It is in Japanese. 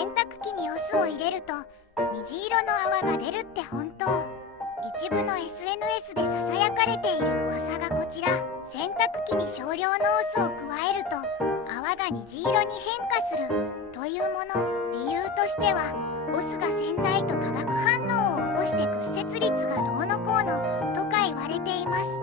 洗濯機にお酢を入れると虹色の泡が出るって本当？一部の SNS でささやかれている噂がこちら。洗濯機に少量のお酢を加えると泡が虹色に変化するというもの。理由としてはお酢が洗剤と化学反応を起こして屈折率がどうのこうのとか言われています。